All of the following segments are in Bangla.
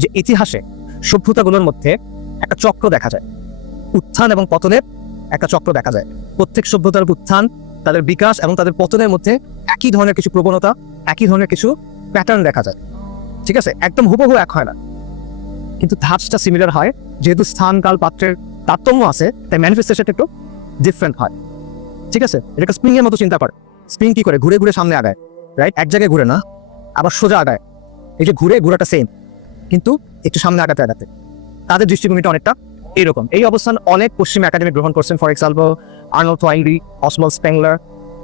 যে ইতিহাসে সভ্যতাগুলোর মধ্যে একটা চক্র দেখা যায়। উত্থান এবং পতনের একটা চক্র দেখা যায়। প্রত্যেক সভ্যতার উত্থান তাদের বিকাশ এবং তাদের পতনের মধ্যে একই ধরনের কিছু প্রবণতা, একই ধরনের কিছু প্যাটার্ন দেখা যায়। ঠিক আছে? একদম হুবহু এক হয় না। কিন্তু ধাপসটা সিমিলার হয়। যেহেতু স্থান, কাল, পাত্রের তারতম্য আছে, তাই ম্যানিফেস্টেশনটা একটু ডিফারেন্ট হয়। ঠিক আছে? এটাকে স্প্রিং এর মতো চিন্তা করে। স্প্রিং কি করে? ঘুরে ঘুরে সামনে আগায়। রাইট এক জায়গায় ঘুরে না, আবার সোজা আগায়। এই যে ঘুরে, ঘোরাটা সেম কিন্তু একটু সামনে আগাতে আগাতে। তাদের দৃষ্টিভঙ্গিটা অনেকটা এইরকম এই অবস্থান অনেক পশ্চিম একাডেমি গ্রহণ করছেন ফর এক্সাম্পল আর্নল ওয়াইনরি অসমল স্প্যাংলার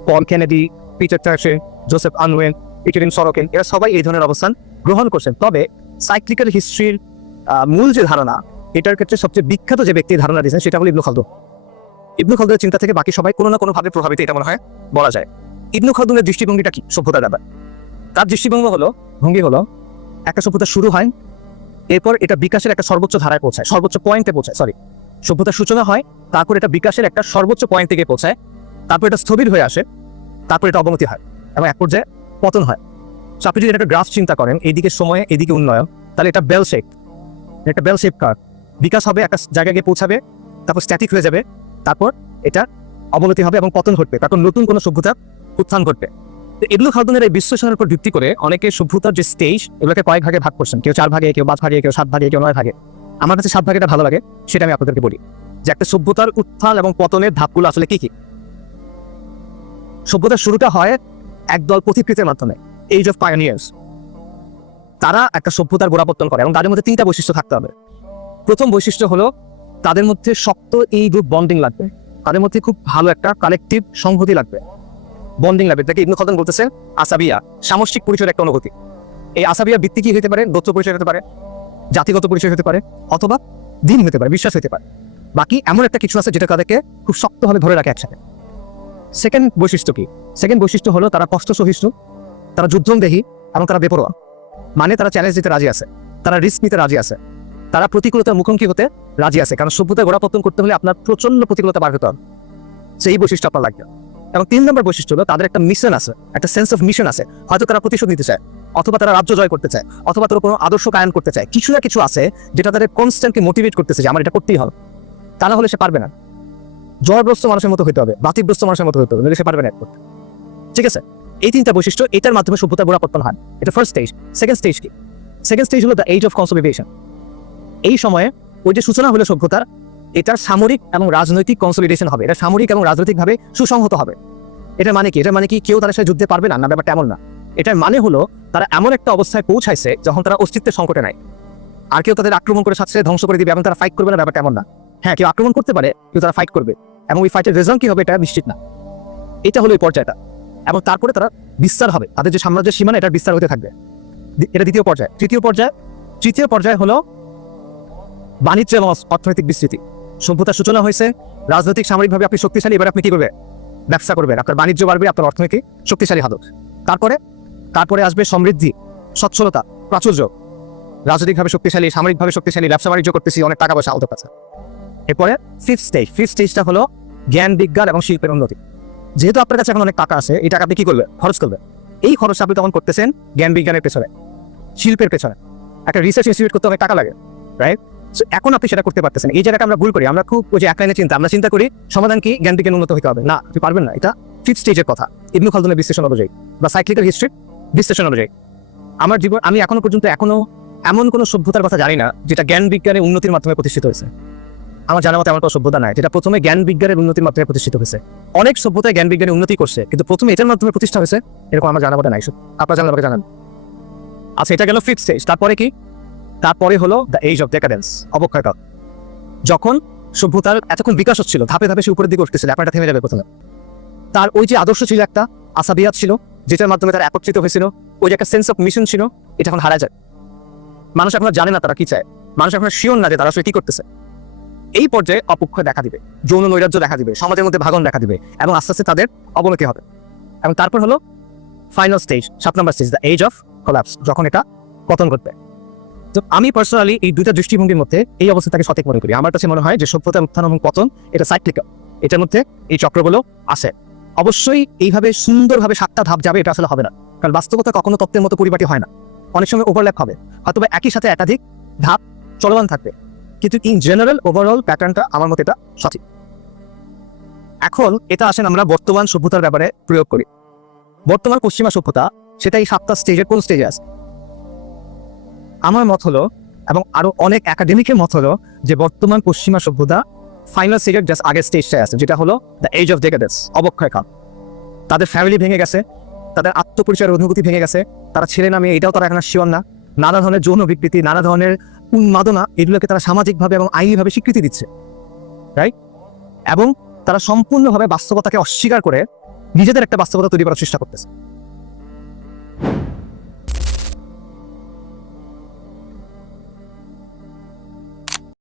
পল কেনেডি পিটার টার্সে জোসেফ আনওয়েন পিটারিন সরকেন এরা সবাই এই ধরনের অবস্থান গ্রহণ করছেন। তবে সাইক্লিক্যাল হিস্ট্রির মূল যে ধারণা, এটার ক্ষেত্রে সবচেয়ে বিখ্যাত যে ব্যক্তির ধারণা দিয়েছেন সেটা হলো ইবনু খালদুন। ইবনু খালদুনের চিন্তা থেকে বাকি সবাই কোনো না কোনো ভাবে প্রভাবিত, এটা মনে হয় বলা যায়। ইবনু খালদুনের দৃষ্টিভঙ্গিটা কি? সভ্যতার ব্যাপার। তার দৃষ্টিভঙ্গি হলো, ভঙ্গি হলো, একটা সভ্যতা শুরু হয় এরপর এটা বিকাশের একটা সর্বোচ্চ ধারায় পৌঁছায়, সর্বোচ্চ পয়েন্টে পৌঁছায় সরি সভ্যতার সূচনা হয়, তারপর এটা বিকাশের একটা সর্বোচ্চ পয়েন্ট থেকে পৌঁছায়, তারপর এটা স্থবির হয়ে আসে, তারপর এটা অবনতি হয় এবং এক পর্যায়ে পতন হয়। So, আপনি যদি একটা গ্রাফ চিন্তা করেন, এইদিকে সময়ে এদিকে উন্নয়ন, তাহলে এটা বেল শেপ একটা বেল শেপ কার বিকাশ হবে, একটা জায়গায় গিয়ে পৌঁছাবে, তারপর স্ট্যাটিক হয়ে যাবে, তারপর এটা অবনতি হবে এবং পতন ঘটবে। তারপর নতুন কোনো সভ্যতার উত্থান ঘটবে। এগুলো খালদুনের এই বিশ্লেষণের উপর ভিত্তি করে অনেকে সভ্যতার যে স্টেজ এগুলোকে কয়েক ভাগে ভাগ করছেন। কেউ চার ভাগে, কেউ পাঁচ ভাগে, কেউ সাত ভাগে, কেউ নয় ভাগে। আমার কাছে সাত ভাগেটা ভালো লাগে, সেটা আমি আপনাদেরকে বলি। যে একটা সভ্যতার উত্থান এবং পতনের ধাপগুলো আসলে কি কি? সভ্যতার শুরুটা হয় একদল পথিকৃতের মাধ্যমে এইজ অফ পায়োনিয়ার্স তারা একটা সভ্যতার গোড়াপত্তন করে এবং তাদের মধ্যে তিনটা বৈশিষ্ট্য থাকতে হবে। প্রথম বৈশিষ্ট্য হলো, তাদের মধ্যে শক্ত এই গ্রুপ বন্ডিং লাগবে। তাদের মধ্যে খুব ভালো একটা কালেকটিভ সংহতি লাগবে। বন্ডিং লাগবে তাকে ইবনু খলদন বলতেছেন, আসাবিয়া, সামষ্টিক পরিচয়ের একটা অনুভূতি। এই আসাবিয়া ভিত্তি কি হতে পারে? দত্ত পরিচয় হতে পারে? জাতিগত পরিচয় হতে পারে? অথবা দিন হতে পারে? বিশ্বাস হতে পারে? বাকি এমন একটা কিছু আছে যেটা তাদেরকে খুব শক্তভাবে ধরে রাখে একসাথে। সেকেন্ড বৈশিষ্ট্য কি? সেকেন্ড বৈশিষ্ট্য হলো তারা কষ্ট সহিষ্ণু, তারা যুদ্ধমদেহী এবং তারা বেপরোয়া। মানে তারা চ্যালেঞ্জ দিতে রাজি আছে, তারা রিস্ক নিতে রাজি আছে। তারা প্রতিকূলতার মুখোমুখি হতে রাজি আছে, কারণ সভ্যতা গোড়াপত্তন করতে হলে আপনার প্রচণ্ড প্রতিকূলতা পার হতে হবে। সেই বৈশিষ্ট্য আপনার লাগবে। এবং তিন নম্বর বৈশিষ্ট্য হলো তাদের একটা মিশন আছে, একটা সেন্স অফ মিশন আছে। হয়তো তারা প্রতিশোধ নিতে চায়, অথবা তারা রাজ্য জয় করতে চায়, অথবা তারা কোনো আদর্শ কায়ন করতে চায়। কিছু না কিছু আছে যেটা তাদের কনস্ট্যান্টলি মোটিভেট করতেছে যে আমার এটা করতেই হবে। তা না হলে সে পারবে না। জ্বরগ্রস্ত মানুষের মতো হতে হবে, বাতিগ্রস্ত মানুষের মতো হতে হবে সে পারবে না করতে। ঠিক আছে? এই তিনটা বৈশিষ্ট্য, এটার মাধ্যমে সভ্যতা গোড়াপত্তন হয়। এটা ফার্স্ট স্টেজ সেকেন্ড স্টেজ কি? সেকেন্ড স্টেজ হলো দ্য এজ অফ কনসলিডেশন এই সময়ে ওই যে সূচনা হলো সভ্যতার এটার সামরিক এবং রাজনৈতিক কনসলিডেশন হবে। এটা সামরিক এবং রাজনৈতিকভাবে সুসংহত হবে। এটার মানে কি? এটার মানে কি কেউ তাদের সাথে যুদ্ধে পারবে না? না, ব্যাপারটা এমন না। এটার মানে হলো, তারা এমন একটা অবস্থায় পৌঁছাইছে যখন তারা অস্তিত্বের সংকটে নাই। আর কেউ তাদের আক্রমণ করে সাথে সাথে ধ্বংস করে দিবে এবং তারা ফাইট করবে না, ব্যাপারটা এমন না। হ্যাঁ কেউ আক্রমণ করতে পারে কেউ তারা ফাইট করবে। এবং ওই ফাইটের রেজাল্ট কি হবে এটা নিশ্চিত না। এটা হলো এই পর্যায়টা। এবং তারপরে তারা বিস্তার হবে। তাদের যে সাম্রাজ্যের সীমানা, এটার বিস্তার হতে থাকবে। এটা দ্বিতীয় পর্যায়। তৃতীয় পর্যায় তৃতীয় পর্যায় হলো বাণিজ্য এবং অর্থনৈতিক বিস্তৃতি। সভ্যতার সূচনা হয়েছে, রাজনৈতিক সামরিকভাবে আপনি শক্তিশালী, এবার আপনি কি করবেন ব্যবসা করবেন, আপনার বাণিজ্য বাড়বে, আপনার অর্থনৈতিক শক্তিশালী হবে। তারপরে তারপরে আসবে সমৃদ্ধি, সচ্ছলতা, প্রাচুর্য। রাজনৈতিকভাবে শক্তিশালী, সামরিকভাবে শক্তিশালী, ব্যবসা বাণিজ্য করতেছি, অনেক টাকা পয়সা আমাদের কাছে এরপরে ফিফথ স্টেজ ফিফথ স্টেজটা হলো জ্ঞান, বিজ্ঞান এবং শিল্পের উন্নতি। যেহেতু আপনার কাছে এখন অনেক টাকা আছে এই টাকা আপনি কি করবেন খরচ করবেন এই খরচ আপনি তখন করতেছেন জ্ঞান, বিজ্ঞানের পেছনে, শিল্পের পেছনে। একটা রিসার্চ ইনস্টিটিউট করতে অনেক টাকা লাগে রাইট এখন আপনি সেটা করতে পারতেছেন। এই জায়গাটা আমরা ভুল করি। আমরা খুব ওই যে এক লাইনে চিন্তা। আমরা চিন্তা করি সমাধান কি? জ্ঞান বিজ্ঞান উন্নত হতে হবে। না, আপনি পারবেন না। এটা ফিফথ স্টেজের কথা। ইবনু খালদুনের বিশ্লেষণ অনুযায়ী বা সাইক্লিক্যাল হিস্ট্রি বিশ্লেষণ অনুযায়ী। আমার জীবন আমি এখনও পর্যন্ত এখনও এমন কোনো সভ্যতার কথা জানি না যেটা জ্ঞান বিজ্ঞানের উন্নতির মাধ্যমে প্রতিষ্ঠিত হয়েছে। আমার জানা মতো এমন কোনো সভ্যতা নাই যেটা প্রথমে জ্ঞান বিজ্ঞানের উন্নতির মাধ্যমে প্রতিষ্ঠিত হয়েছে। অনেক সভ্যতায় জ্ঞান বিজ্ঞানের উন্নতি করছে, কিন্তু প্রথমে এটার মাধ্যমে প্রতিষ্ঠা হয়েছে, এরকম আমার জানা মতো নাই। আপনার জানার আমাকে জানান। আচ্ছা এটা গেল ফিফথ স্টেজ তারপরে কি? তারপরে হলো দ্য এজ অফ ডেকাডেন্স অবক্ষয়কাল যখন সভ্যতার এতক্ষণ বিকাশ হচ্ছিল, ধাপে ধাপে সে উপরের দিকে উঠতেছিল ব্যাপারটা থেমে যাবে প্রথমে। তার ওই যে আদর্শ ছিল একটা আসাবিয়াত ছিল, যেটার মাধ্যমে তারা একত্রিত হয়েছিল, ওই যে একটা সেন্স অফ মিশন ছিল, এটা এখন হারা যায়। মানুষ এখন জানে না তারা কি চায়। মানুষ এখন শিওর না যে তারা আসলে কি করতেছে। এই পর্যায়ে অপক্ষয় দেখা দিবে, যৌন নৈরাজ্য দেখা দিবে, সমাজের মধ্যে ভাগন দেখা দিবে, এবং আস্তে আস্তে তাদের অবনতি হবে। এবং তারপর হলো ফাইনাল স্টেজ সাত নম্বর stage the age of collapse যখন এটা পতন ঘটবে। তো আমি পার্সোনালি এই দুইটা দৃষ্টিভঙ্গির মধ্যে এই অবস্থাটাকে সঠিক মনে করি। আমার কাছে মনে হয় যে সভ্যতার উত্থান এবং পতন, এটা সাইক্লিক্যাল এটার মধ্যে এই চক্রগুলো আছে। অবশ্যই এইভাবে সুন্দরভাবে সাতটা ধাপ যাবে, এটা আসলে হবে না। কারণ বাস্তবতা কখনো তত্ত্বের মতো পরিপাটি হয় না। অনেক সময় ওভারল্যাপ হবে। হয়তো বা একই সাথে একাধিক ধাপ চলমান থাকবে। কিন্তু ইন জেনারেল ওভারঅল প্যাটার্নটা আমার মতে এটা সঠিক। এখন এটা আসেন আমরা বর্তমান সভ্যতার ব্যাপারে প্রয়োগ করি। বর্তমান পশ্চিমা সভ্যতা, সেটা এই সাতটা স্টেজের কোন স্টেজে আছে? আমার মত হলো এবং আরও অনেক একাডেমিকের মত হলো যে বর্তমান পশ্চিমা সভ্যতা ফাইনাল স্টেজের জাস্ট আগের স্টেজটায় আছে, যেটা হলো দ্য এজ অফ ডেকাডেন্স অবক্ষয় কাল। তাদের ফ্যামিলি ভেঙে গেছে, তাদের আত্মপরিচয়ের অনুভূতি ভেঙে গেছে, তারা ছেলে নামে এটাও তারা এখন শিওর না। নানা ধরনের যৌন বিকৃতি, নানা ধরনের উন্মাদনা, এগুলোকে তারা সামাজিকভাবে এবং আইনিভাবে স্বীকৃতি দিচ্ছে রাইট এবং তারা সম্পূর্ণভাবে বাস্তবতাকে অস্বীকার করে নিজেদের একটা বাস্তবতা তৈরি করার চেষ্টা করতেছে।